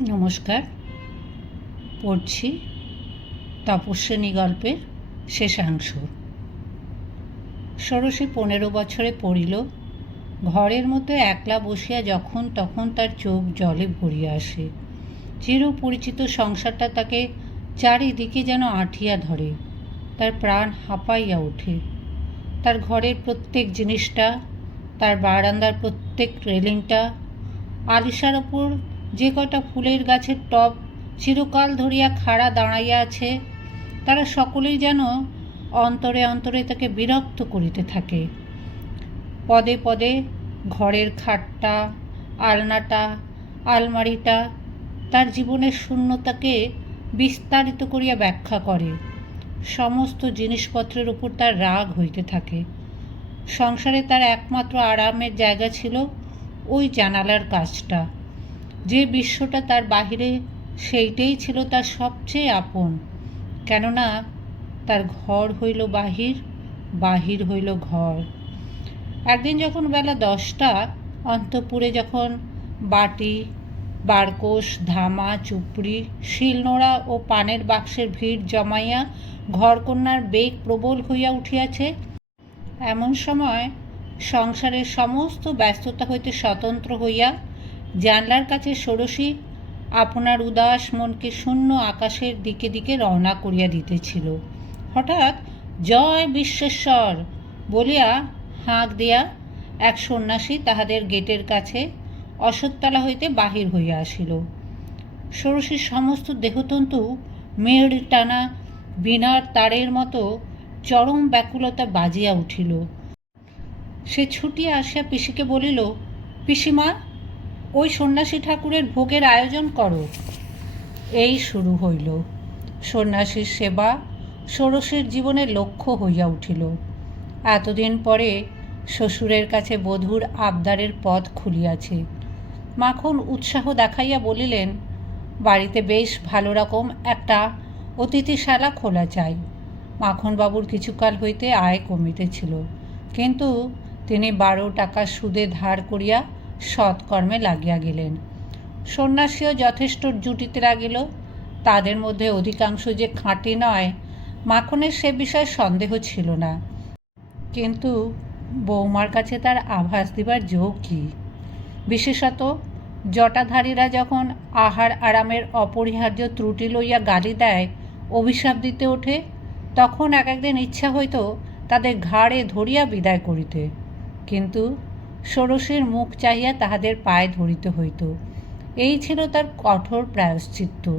নমস্কার। পড়ছি তপস্বিনী গল্পের শেষাংশ। ষোড়শী পনেরো বছরে পড়িল, ঘরের মধ্যে একলা বসিয়া যখন তখন তার চোখ জলে ভরিয়া আসে। চির পরিচিত সংসারটা তাকে চারিদিকে যেন আঁটিয়া ধরে, তার প্রাণ হাঁপাইয়া ওঠে। তার ঘরের প্রত্যেক জিনিসটা, তার বারান্দার প্রত্যেক রেলিংটা, আলিশার ওপর যে কয়টা ফুলের গাছের টব চিরকাল ধরিয়া খাড়া দাঁড়াইয়া আছে, তারা সকলেই যেন অন্তরে অন্তরে তাকে বিরক্ত করিতে থাকে। পদে পদে ঘরের খাটটা, আলনাটা, আলমারিটা তার জীবনের শূন্যতাকে বিস্তারিত করিয়া ব্যাখ্যা করে। সমস্ত জিনিসপত্রের উপর তার রাগ হইতে থাকে। সংসারে তার একমাত্র আরামের জায়গা ছিল ওই জানালার কাজটা। যে বিশ্বটা তার বাহিরে, সেইটাই ছিল তার সবচেয়ে আপন। কেননা তার ঘর হইল বাহির বাহির হইল ঘর। একদিন যখন বেলা দশটা, অন্তপুরে যখন বাটি বারকোষ ধামা, চুপড়ি, শিলনোড়া ও পানের বাক্সের ভিড় জমাইয়া ঘরকন্যার বেগ প্রবল হইয়া উঠিয়াছে, এমন সময় সংসারের সমস্ত ব্যস্ততা হইতে স্বতন্ত্র হইয়া জানলার কাছে ষোড়শী আপনার উদাস মনকে শূন্য আকাশের দিকে দিকে রওনা করিয়া দিতেছিল। হঠাৎ, জয় বিশ্বেশ্বর! বলিয়া হাঁক দিয়া এক সন্ন্যাসী তাহাদের গেটের কাছে অশ্বত্থতলা হইতে বাহির হইয়া আসিল। ষোড়শীর সমস্ত দেহতন্তু মেয়ের টানা বিনার তারের মতো চরম ব্যাকুলতা বাজিয়া উঠিল। সে ছুটিয়া আসিয়া পিসিকে বলিল, পিসিমা ওই সন্ন্যাসী ঠাকুরের ভোগের আয়োজন করো। এই শুরু হইল। সন্ন্যাসীর সেবা ষোড়শীর জীবনের লক্ষ্য হইয়া উঠিল। এতদিন পরে শ্বশুরের কাছে বধূর আবদারের পথ খুলিয়াছে। মাখন উৎসাহ দেখাইয়া বলিলেন, বাড়িতে বেশ ভালো রকম একটা অতিথিশালা খোলা চাই। মাখনবাবুর কিছুকাল হইতে আয় কমিতেছিল। কিন্তু তিনি বারো টাকা সুদে ধার করিয়া সৎকর্মে লাগিয়া গেলেন। সন্ন্যাসীও যথেষ্ট জুটিতে লাগিল। তাদের মধ্যে অধিকাংশ যে খাঁটি নয়, মাখনের সে বিষয়ে সন্দেহ ছিল না। কিন্তু বৌমার কাছে তার আভাস দিবার যোগ কী? বিশেষত জটাধারীরা যখন আহার আরামের অপরিহার্য ত্রুটি লইয়া গালি দেয়, অভিশাপ দিতে ওঠে, তখন এক একদিন ইচ্ছা হইতো তাদের ঘাড়ে ধরিয়া বিদায় করিতে। কিন্তু ষোড়শীর মুখ চাহিয়া তাহাদের পায়ে ধরিতে হইত। এই ছিল তার কঠোর প্রায়শ্চিত্ত।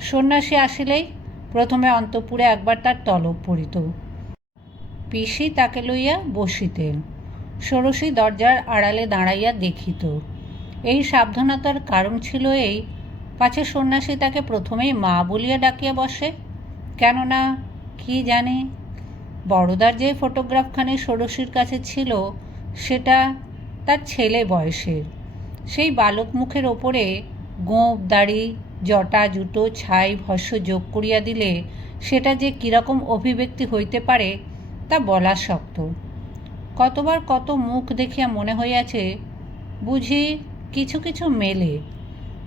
সন্ন্যাসী আসিলেই প্রথমে অন্তপুরে একবার তার তলব পড়িত। পিসি তাকে লইয়া বসিতেন। ষোড়শী দরজার আড়ালে দাঁড়াইয়া দেখিত। এই সাবধানতার কারণ ছিল এই, পাছে সন্ন্যাসী তাকে প্রথমেই মা বলিয়া ডাকিয়া বসে। কেননা, কি জানে? বড়দার যে ফটোগ্রাফখানি ষোড়শীর কাছে ছিল সেটা তার ছেলে বয়সের। সেই বালক মুখের ওপরে গোঁপ দাড়ি, জটা জুটো ছাই, ভস্য যোগ করিয়া দিলে সেটা যে কীরকম অভিব্যক্তি হইতে পারে তা বলা শক্ত। কতবার কত মুখ দেখিয়া মনে হইয়াছে, বুঝি কিছু কিছু মেলে,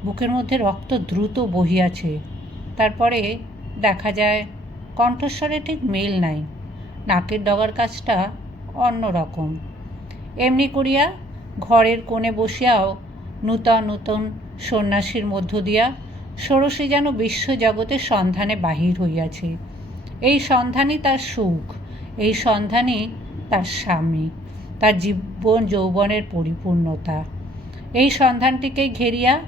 বুকের মধ্যে রক্ত দ্রুত বহিয়াছে। তারপরে দেখা যায়, কণ্ঠস্বরে ঠিক মেল নাই, নাকের ডগার কাজটা অন্য রকম এমনি করিয়া ঘরের কোণে বসিয়াও নূতন নূতন সন্ন্যাসীর মধ্য দিয়া ষোড়শী যেন বিশ্বজগতের সন্ধানে বাহির হইয়াছে। এই সন্ধানই তার সুখ, এই সন্ধানই তার স্বামী, তার জীবন যৌবনের পরিপূর্ণতা। এই সন্ধানটিকে ঘেরিয়া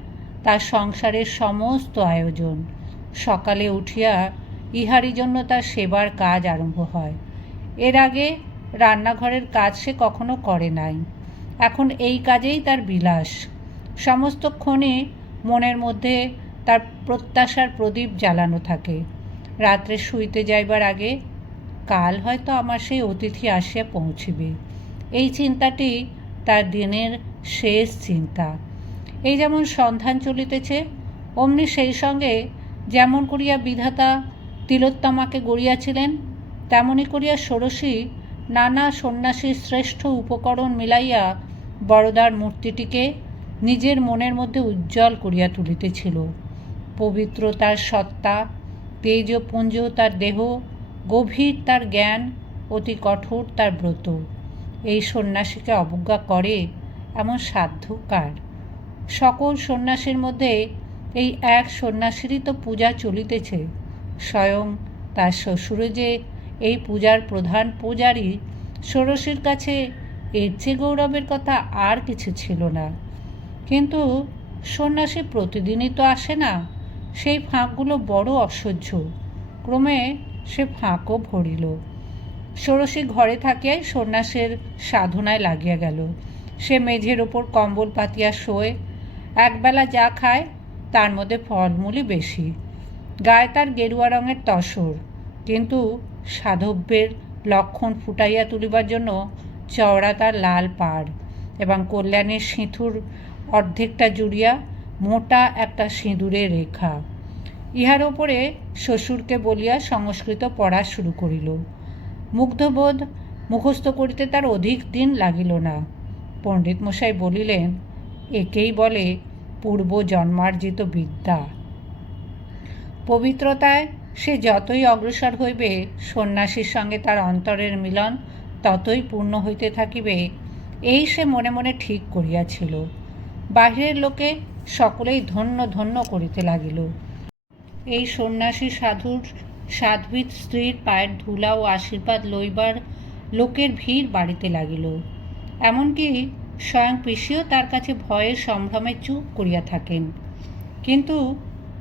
তার সংসারের সমস্ত আয়োজন। সকালে উঠিয়া ইহারই জন্য তার সেবার কাজ আরম্ভ হয়। এর আগে রান্নাঘরের কাজ সে কখনো করে নাই। এখন এই কাজেই তার বিলাস। সমস্ত ক্ষণে মনের মধ্যে তার প্রত্যাশার প্রদীপ জ্বালানো থাকে। রাত্রে শুইতে যাইবার আগে, কাল হয়তো আমার সেই অতিথি আসিয়া পৌঁছিবে। এই চিন্তাটি তার দিনের শেষ চিন্তা। এই যেমন সন্ধান চলিতেছে, অমনি সেই সঙ্গে যেমন করিয়া বিধাতা তিলোত্তমাকে গড়িয়াছিলেন, তেমনি করিয়া ষোড়শী নানা সন্ন্যাসীর শ্রেষ্ঠ উপকরণ মিলাইয়া বড়দার মূর্তিটিকে নিজের মনের মধ্যে উজ্জ্বল করিয়া তুলিতেছিল। পবিত্র তার সত্তা, তেজপুঞ্জ তার দেহ, গভীর তার জ্ঞান, অতি কঠোর তার ব্রত। এই সন্ন্যাসীকে অবজ্ঞা করে এমন সাধ্য কার? সকল সন্ন্যাসীর মধ্যে এই এক সন্ন্যাসীরই তো পূজা চলিতেছে। স্বয়ং তার শ্বশুরে যে এই পূজার প্রধান পূজারী ষোড়শীর কাছে এর চেয়ে গৌরবের কথা আর কিছু ছিল না। কিন্তু সন্ন্যাসী প্রতিদিনই তো আসে না, সেই ফাঁকগুলো বড় অসহ্য। ক্রমে সে ফাঁকও ভরিল। ষোড়শী ঘরে থাকিয়াই সন্ন্যাসের সাধনায় লাগিয়া গেল। সে মেঝের ওপর কম্বল পাতিয়া শোয়, একবেলা যা খায় তার মধ্যে ফলমূলই বেশি। গায়ে তার গেরুয়া রঙের তসর। কিন্তু সাধব্যের লক্ষণ ফুটাইয়া তুলিবার জন্য চওড়া তার লাল পাড় এবং কল্যাণের সিঁথুর অর্ধেকটা জুড়িয়া মোটা একটা সিঁদুরের রেখা। ইহার ওপরে শ্বশুরকে বলিয়া সংস্কৃত পড়া শুরু করিল। মুগ্ধবোধ মুখস্থ করিতে তার অধিক দিন লাগিল না। পণ্ডিত মশাই বলিলেন, একেই বলে পূর্ব জন্মার্জিত বিদ্যা। পবিত্রতায় সে যতই অগ্রসর হইবে, সন্ন্যাসীর সঙ্গে তার অন্তরের মিলন ততই পূর্ণ হইতে থাকিবে। এই সে মনে মনে ঠিক করিয়াছিল। বাহিরের লোকে সকলেই ধন্য ধন্য করিতে লাগিল। এই সন্ন্যাসী সাধুর সাধ্বীর স্ত্রীর পায়ের ধুলা ও আশীর্বাদ লইবার লোকের ভিড় বাড়িতে লাগিল। এমনকি স্বয়ং পিসিও তার কাছে ভয়ে সম্ভ্রমে চুপ করিয়া থাকেন। কিন্তু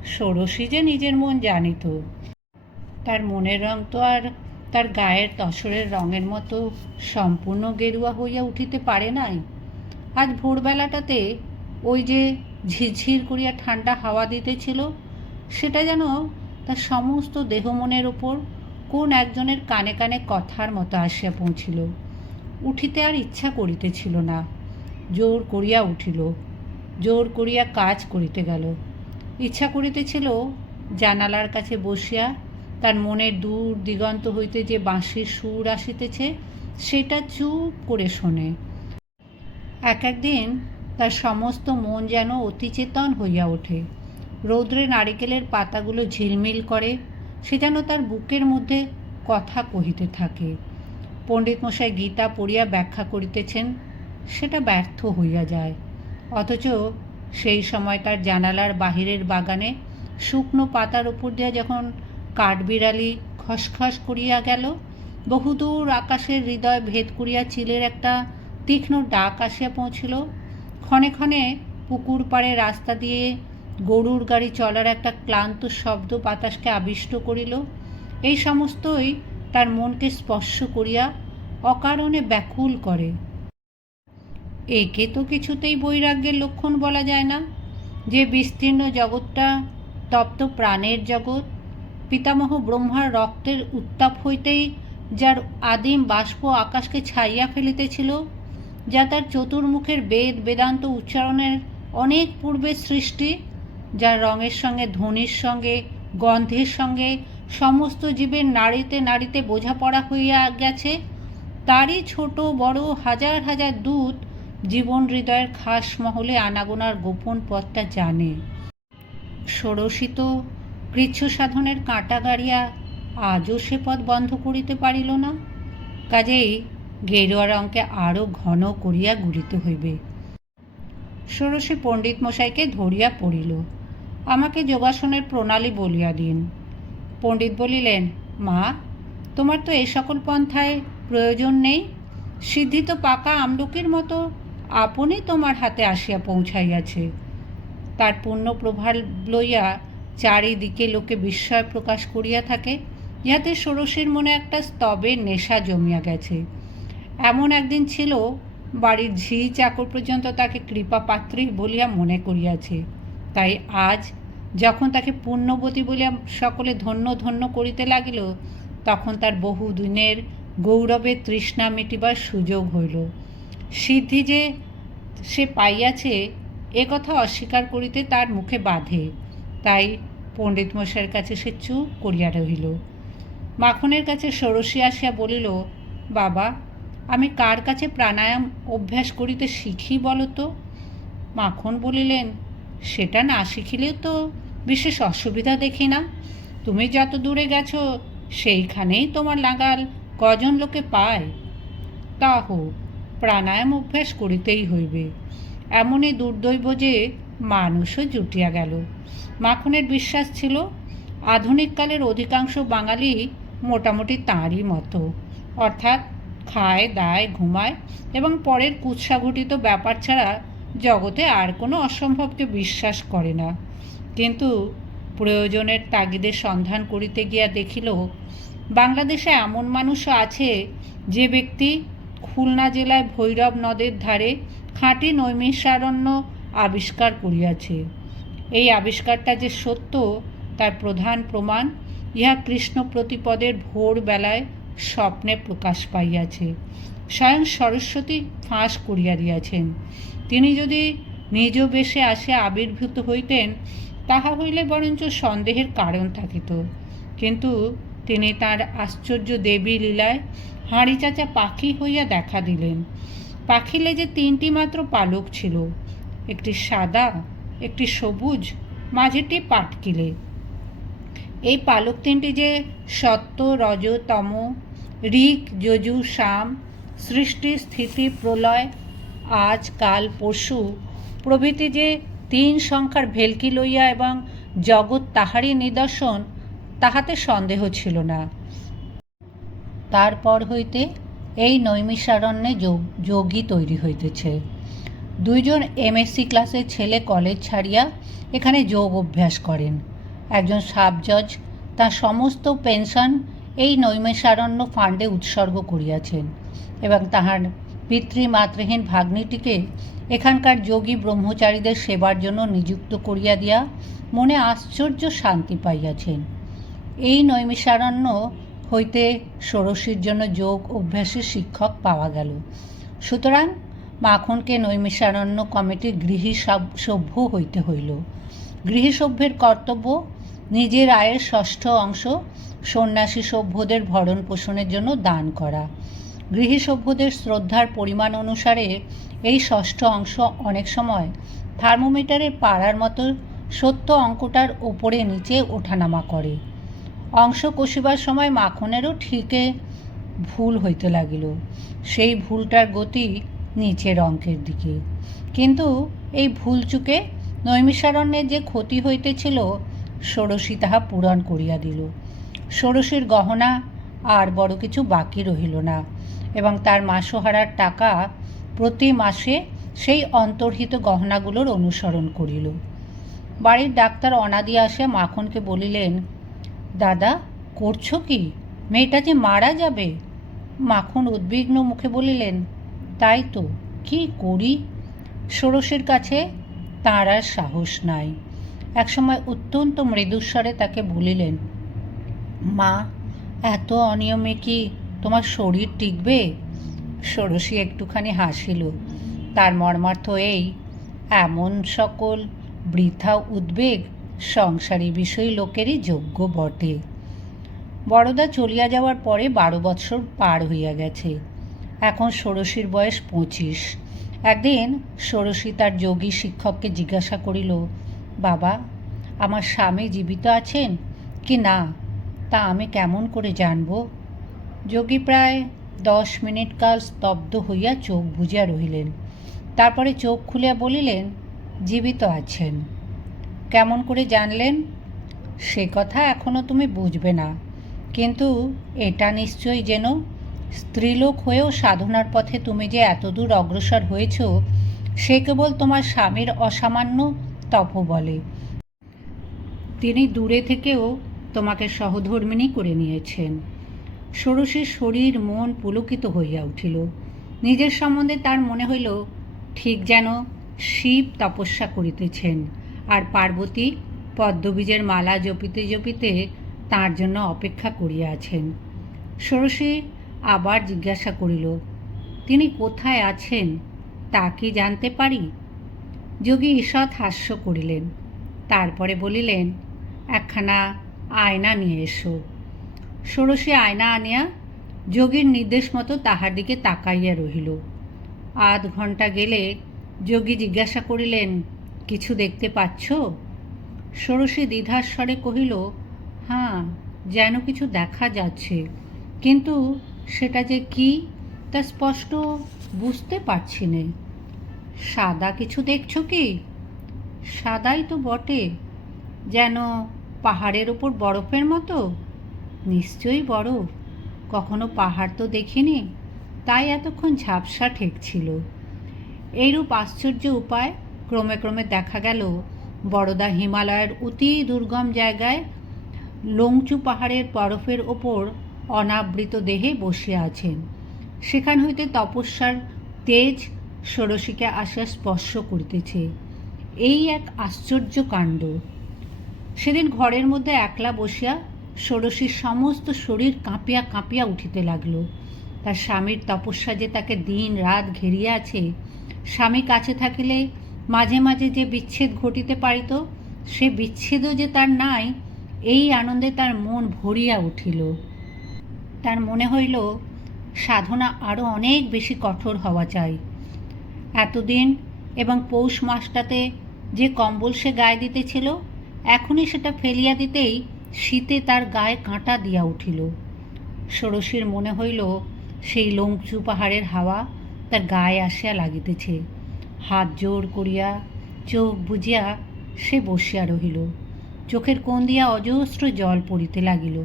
ষোড়শী যে নিজের মন জানিত তার মনের রং তো আর তার গায়ের তসরের রঙের মতো সম্পূর্ণ গেরুয়া হইয়া উঠিতে পারে নাই। আজ ভোরবেলাটাতে ওই যে ঝিরঝির করিয়া ঠান্ডা হাওয়া দিতেছিল, সেটা যেন তার সমস্ত দেহ মনের ওপর কোন একজনের কানে কানে কথার মতো আসিয়া পৌঁছিল। উঠিতে আর ইচ্ছা করিতেছিল না। জোর করিয়া উঠিল, জোর করিয়া কাজ করিতে গেল। ইচ্ছা করিতেছিল জানালার কাছে বসিয়া তার মনের দূর দিগন্ত হইতে যে বাঁশির সুর আসিতেছে, সেটা চুপ করে শোনে। এক একদিন তার সমস্ত মন যেন অতিচেতন হইয়া ওঠে। রৌদ্রে নারিকেলের পাতাগুলো ঝিলমিল করে, সে যেন তার বুকের মধ্যে কথা কহিতে থাকে। পণ্ডিত মশাই গীতা পড়িয়া ব্যাখ্যা করিতেছেন, সেটা ব্যর্থ হইয়া যায়। অথচ সেই সময় তার জানালার বাহিরের বাগানে শুকনো পাতার উপর দিয়া যখন কাঠবিড়ালি খসখস করিয়া গেল। বহুদূর আকাশের হৃদয় ভেদ করিয়া চিলের একটা তীক্ষ্ণ ডাক আসিয়া পৌঁছিল। ক্ষণে ক্ষণে পুকুর পাড়ে রাস্তা দিয়ে গরুর গাড়ি চলার একটা ক্লান্ত শব্দ বাতাসকে আবিষ্ট করিল। এই সমস্তই তার মনকে স্পর্শ করিয়া অকারণে ব্যাকুল করে। একে তো কিছুতেই বৈরাগ্যের লক্ষণ বলা যায় না। যে বিস্তীর্ণ জগৎটা তপ্ত প্রাণের জগৎ পিতামহ ব্রহ্মার রক্তের উত্তাপ হইতেই যার আদিম বাষ্প আকাশকে ছাইয়া ফেলিতেছিল, যা তার চতুর্মুখের বেদ বেদান্ত উচ্চারণের অনেক পূর্বের সৃষ্টি, যার রঙের সঙ্গে, ধ্বনির সঙ্গে, গন্ধের সঙ্গে সমস্ত জীবের নাড়িতে নাড়িতে বোঝাপড়া হইয়া গেছে, তারই ছোট বড় হাজার হাজার দূত জীবন হৃদয়ের খাস মহলে আনাগোনার গোপন পথটা জানে। ষোড়শিত কৃচ্ছ সাধনের কাঁটা গাড়িয়া আজও সে পথ বন্ধ করিতে পারিল না? কাজেই গেরুয়া রঙকে আরও ঘন করিয়া গুলিতে হইবে। ষোড়শী পণ্ডিত মশাইকে ধরিয়া পড়িল। আমাকে যোগাসনের প্রণালী বলিয়া দিন। পণ্ডিত বলিলেন, মা, তোমার তো এই সকল পন্থায় প্রয়োজন নেই। সিদ্ধি তো পাকা আমলকির মতো আপনি তোমার হাতে আসিয়া পৌঁছাইয়াছে। তার পূর্ণ প্রভাব লইয়া চারিদিকে লোকে বিস্ময় প্রকাশ করিয়া থাকে ইহাতে ষোড়শীর মনে একটা স্তবে নেশা জমিয়া গেছে। এমন একদিন ছিল, বাড়ির ঝি চাকর পর্যন্ত তাকে কৃপা পাত্রী বলিয়া মনে করিয়াছে। তাই আজ, যখন তাকে পুণ্যবতী বলিয়া সকলে ধন্য ধন্য করিতে লাগিল, তখন তার বহু দিনের গৌরবের তৃষ্ণা মিটিবার সুযোগ হইল। সিদ্ধি যে সে পাইয়াছে, এ কথা অস্বীকার করিতে তার মুখে বাধে। তাই পণ্ডিত মশাইয়ের কাছে সে চুপ করিয়া রহিল। মাখনের কাছে ষোড়শী আসিয়া বলিল, বাবা, আমি কার কাছে প্রাণায়াম অভ্যাস করিতে শিখি বলো তো? মাখন বলিলেন, সেটা না শিখিলেও তো বিশেষ অসুবিধা দেখি না। তুমি যত দূরে গেছো, সেইখানেই তোমার লাগাল কজন লোকে পায়। তা হোক, প্রাণায়াম অভ্যাস করিতেই হইবে। এমনই দুর্দৈব যে মানুষও জুটিয়া গেল। মাখনের বিশ্বাস ছিল আধুনিককালের অধিকাংশ বাঙালি মোটামুটি তাঁরই মতো। অর্থাৎ খায়, দায়, ঘুমায় এবং পরের কুৎসাঘটিত ব্যাপার ছাড়া জগতে আর কোনো অসম্ভবকে বিশ্বাস করে না। কিন্তু প্রয়োজনের তাগিদে সন্ধান করিতে গিয়া দেখিল, বাংলাদেশে এমন মানুষও আছে যে ব্যক্তি খুলনা জেলায় ভৈরব নদের ধারে খাঁটি নৈমিষারণ্য আবিষ্কার করিয়াছে। এই আবিষ্কারটা যে সত্য, তার প্রধান প্রমাণ ইহা কৃষ্ণ প্রতিপদের ভোরবেলায় স্বপ্নে প্রকাশ পাইয়াছে। স্বয়ং সরস্বতী ফাঁস করিয়া দিয়াছেন। তিনি যদি নিজ বেশে আসিয়া আবির্ভূত হইতেন, তাহা হইলে বরঞ্চ সন্দেহের কারণ থাকিত। কিন্তু তিনি তার আশ্চর্য দেবী লীলায় হাঁড়ি চাচা পাখি হইয়া দেখা দিলেন। পাখিলে যে তিনটি মাত্র পালক ছিল একটি সাদা, একটি সবুজ, মাঝেরটি পাটকিলে। এই পালক তিনটি যে সত্য, রজ, তম, ঋক, যজু শাম সৃষ্টি, স্থিতি, প্রলয়, আজ, কাল, পরশু, প্রভৃতি যে তিন সংখ্যার ভেলকি লইয়া এবং জগৎ তাহারই নিদর্শন, তাহাতে সন্দেহ ছিল না। তারপর হইতে এই নৈমিষারণ্যে যোগী তৈরি হইতেছে। দুইজন এমএসসি ক্লাসের ছেলে কলেজ ছাড়িয়া এখানে যোগ অভ্যাস করেন। একজন সাব জজ তার সমস্ত পেনশন এই নৈমেষারণ্য ফান্ডে উৎসর্গ করিয়াছেন এবং তাহার পিতৃমাতৃহীন ভাগ্নিটিকে এখানকার যোগী ব্রহ্মচারীদের সেবার জন্য নিযুক্ত করিয়া দিয়া মনে আশ্চর্য শান্তি পাইয়াছেন। এই নৈমিষারণ্য হইতে ষোড়শীর জন্য যোগ অভ্যাসের শিক্ষক পাওয়া গেল। সুতরাং মাখনকে নৈমিষারণ্য কমিটির গৃহী সভ্য হইতে হইল। গৃহী সভ্যের কর্তব্য নিজের আয়ের ষষ্ঠ অংশ সন্ন্যাসী সভ্যদের ভরণ পোষণের জন্য দান করা। গৃহী সভ্যদের শ্রদ্ধার পরিমাণ অনুসারে এই ষষ্ঠ অংশ অনেক সময় থার্মোমিটারের পাড়ার মতো সত্য অঙ্কটার ওপরে নিচে ওঠানামা করে। অংশ কষিবার সময় মাখনেরও ঠিকে ভুল হইতে লাগিল। সেই ভুলটার গতি নিচের অঙ্কের দিকে। কিন্তু এই ভুল চুকে নৈমিষারণ্যের যে ক্ষতি হইতেছিল, ষোড়শী তাহা পূরণ করিয়া দিল। ষোড়শীর গহনা আর বড় কিছু বাকি রহিল না এবং তার মাসোহারার টাকা প্রতি মাসে সেই অন্তর্হিত গহনাগুলোর অনুসরণ করিল। বাড়ির ডাক্তার অনাদি আসিয়া মাখনকে বলিলেন, দাদা, করছ কি? মেয়েটা যে মারা যাবে? মাখন উদ্বিগ্ন মুখে বলিলেন তাই তো, কি করি? ষোড়শীর কাছে তাঁর আর সাহস নাই। একসময় অত্যন্ত মৃদুস্বরে তাকে বলিলেন, মা, এত অনিয়মে কি তোমার শরীর টিকবে? ষোড়শী একটুখানি হাসিল, তার মর্মার্থ এই, এমন সকল বৃথা উদ্বেগ সংসারী বিষয় লোকেরই যোগ্য বটে। বড়দা চলিয়া যাওয়ার পরে বারো বৎসর পার হইয়া গেছে। এখন ষোড়শীর বয়স পঁচিশ। একদিন ষোড়শী তার যোগী শিক্ষককে জিজ্ঞাসা করিল, বাবা, আমার স্বামী জীবিত আছেন কি না? তা আমি কেমন করে জানব? যোগী প্রায় দশ মিনিট কাল স্তব্ধ হইয়া চোখ বুঝিয়া রহিলেন। তারপরে চোখ খুলিয়া বলিলেন, জীবিত আছেন। কেমন করে জানলেন? সে কথা এখনও তুমি বুঝবে না। কিন্তু এটা নিশ্চয়ই যেন স্ত্রীলোক হয়েও সাধনার পথে তুমি যে এতদূর অগ্রসর হয়েছ, সে কেবল তোমার স্বামীর অসামান্য তপ বলে। তিনি দূরে থেকেও তোমাকে সহধর্মিণী করে নিয়েছেন। ষোড়শীর শরীর মন পুলকিত হইয়া উঠিল। নিজের সম্বন্ধে তার মনে হইল, ঠিক যেন শিব তপস্যা করিতেছেন, আর পার্বতী পদ্মবীজের মালা জপিতে জপিতে তার জন্য অপেক্ষা করিয়া আছেন। ষোড়শী আবার জিজ্ঞাসা করিল, তিনি কোথায় আছেন? তা কি জানতে পারি? যোগী ঈষৎ হাস্য করিলেন। তারপরে বলিলেন, একখানা আয়না নিয়ে এসো। ষোড়শী আয়না আনিয়া? যোগীর নির্দেশ মতো তাহার দিকে তাকাইয়া রহিল। আধ ঘণ্টা গেলে যোগী জিজ্ঞাসা করিলেন, কিছু দেখতে পাচ্ছ? ষোড়শী দ্বিধার স্বরে কহিল হ্যাঁ যেন কিছু দেখা যাচ্ছে। কিন্তু সেটা যে কি তা স্পষ্ট বুঝতে পারছি নে। সাদা কিছু দেখছ কি? সাদাই তো বটে। যেন পাহাড়ের ওপর বরফের মতো? নিশ্চয়ই বরফ। কখনো পাহাড় তো দেখিনি, তাই এতক্ষণ ঝাপসা ঠেকছিল। এইরূপ আশ্চর্য উপায় ক্রমে ক্রমে দেখা গেল। বড়দা হিমালয়ের অতি দুর্গম জায়গায় লংচু পাহাড়ের বরফের ওপর অনাবৃত দেহে বসিয়া আছেন। সেখান হইতে তপস্যার তেজ ষোড়শীকে আসিয়া স্পর্শ করিতেছে। এই এক আশ্চর্য কাণ্ড। সেদিন ঘরের মধ্যে একলা বসিয়া ষোড়শীর সমস্ত শরীর কাঁপিয়া কাঁপিয়া উঠিতে লাগল। তার স্বামীর তপস্যা যে তাকে দিন রাত ঘেরিয়া আছে, স্বামী কাছে থাকিলে মাঝে মাঝে যে বিচ্ছেদ ঘটিতে পারিত, সে বিচ্ছেদও যে তার নাই, এই আনন্দে তার মন ভরিয়া উঠিল। তার মনে হইল সাধনা আরও অনেক বেশি কঠোর হওয়া চাই। এতদিন এবং পৌষ মাসটাতে যে কম্বল সে গায়ে দিতেছিল, এখনই সেটা ফেলিয়া দিতেই শীতে তার গায়ে কাঁটা দিয়া উঠিল। ষোড়শীর মনে হইল সেই লংচু পাহাড়ের হাওয়া তার গায়ে আসিয়া লাগিতেছে। হাত জোর করিয়া চোখ বুজিয়া সে বসিয়া রহিল। চোখের কোণ দিয়া অজস্র জল পড়িতে লাগিল।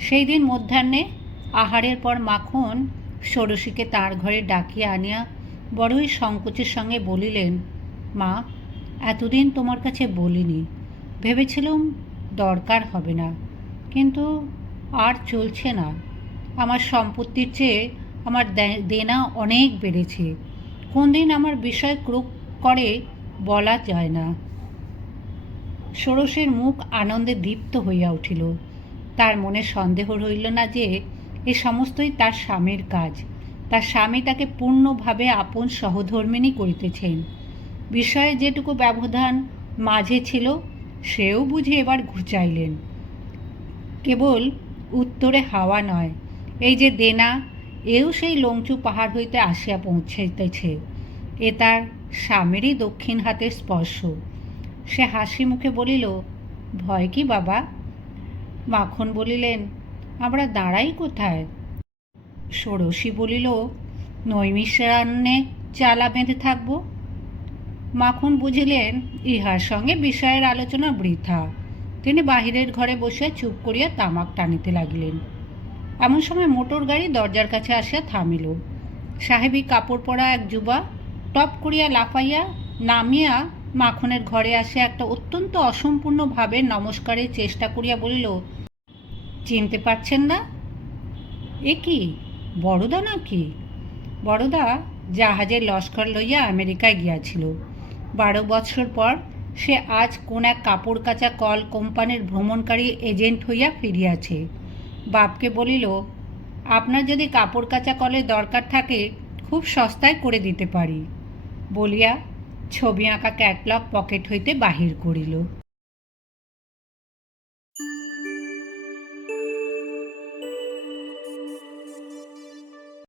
সেই দিন মধ্যাহ্নে আহারের পর মাখন ষোড়শীকে তার ঘরে ডাকিয়া আনিয়া বড়ই সংকোচের সঙ্গে বলিলেন, মা, এতদিন তোমার কাছে বলিনি। ভেবেছিলাম দরকার হবে না। কিন্তু আর চলছে না। আমার সম্পত্তির চেয়ে আমার দেনা অনেক বেড়েছে। কোন দিন আমার বিষয় ক্রোক করে বলা যায় না। ষোড়শের মুখ আনন্দে দীপ্ত হইয়া উঠিল। তার মনে সন্দেহ রইল না যে এ সমস্তই তার স্বামীর কাজ। তার স্বামী তাকে পূর্ণভাবে আপন সহধর্মিণী করিতেছেন। বিষয়ে যেটুকু ব্যবধান মাঝে ছিল, সেও বুঝে এবার ঘুচাইলেন। কেবল উত্তরে হাওয়া নয়, এই যে দেনা, এও সেই লংচু পাহাড় হইতে আসিয়া পৌঁছাইতেছে। এ তার স্বামীরই দক্ষিণ হাতের স্পর্শ। সে হাসি মুখে বলিল, ভয় কি বাবা? মাখন বলিলেন, আমরা দাঁড়াই কোথায়? ষোড়শী বলিল, নৈমিষারণ্যে চালা বেঁধে থাকব। মাখন বুঝিলেন, ইহার সঙ্গে বিষয়ের আলোচনা বৃথা। তিনি বাহিরের ঘরে বসে চুপ করিয়া তামাক টানিতে লাগিলেন। এমন সময় মোটর গাড়ি দরজার কাছে আসিয়া থামিল। সাহেবী কাপড় পরা এক যুবা টপ করিয়া লাফাইয়া নামিয়া মাখনের ঘরে আসিয়া একটা অত্যন্ত অসম্পূর্ণভাবে নমস্কারের চেষ্টা করিয়া বলিল, চিনতে পারছেন না? এ কি, বড়দা নাকি? বড়দা জাহাজের লস্কর লইয়া আমেরিকায় গিয়াছিল। বারো বৎসর পর সে আজ কোন এক কাপড় কাচা কল কোম্পানির ভ্রমণকারী এজেন্ট হইয়া ফিরিয়াছে। বাপকে বলিল, আপনার যদি কাপড় কাচা কলের দরকার থাকে, খুব সস্তায় করে দিতে পারি। বলিয়া ছবি আঁকা ক্যাটলগ পকেট হইতে বাহির করিল।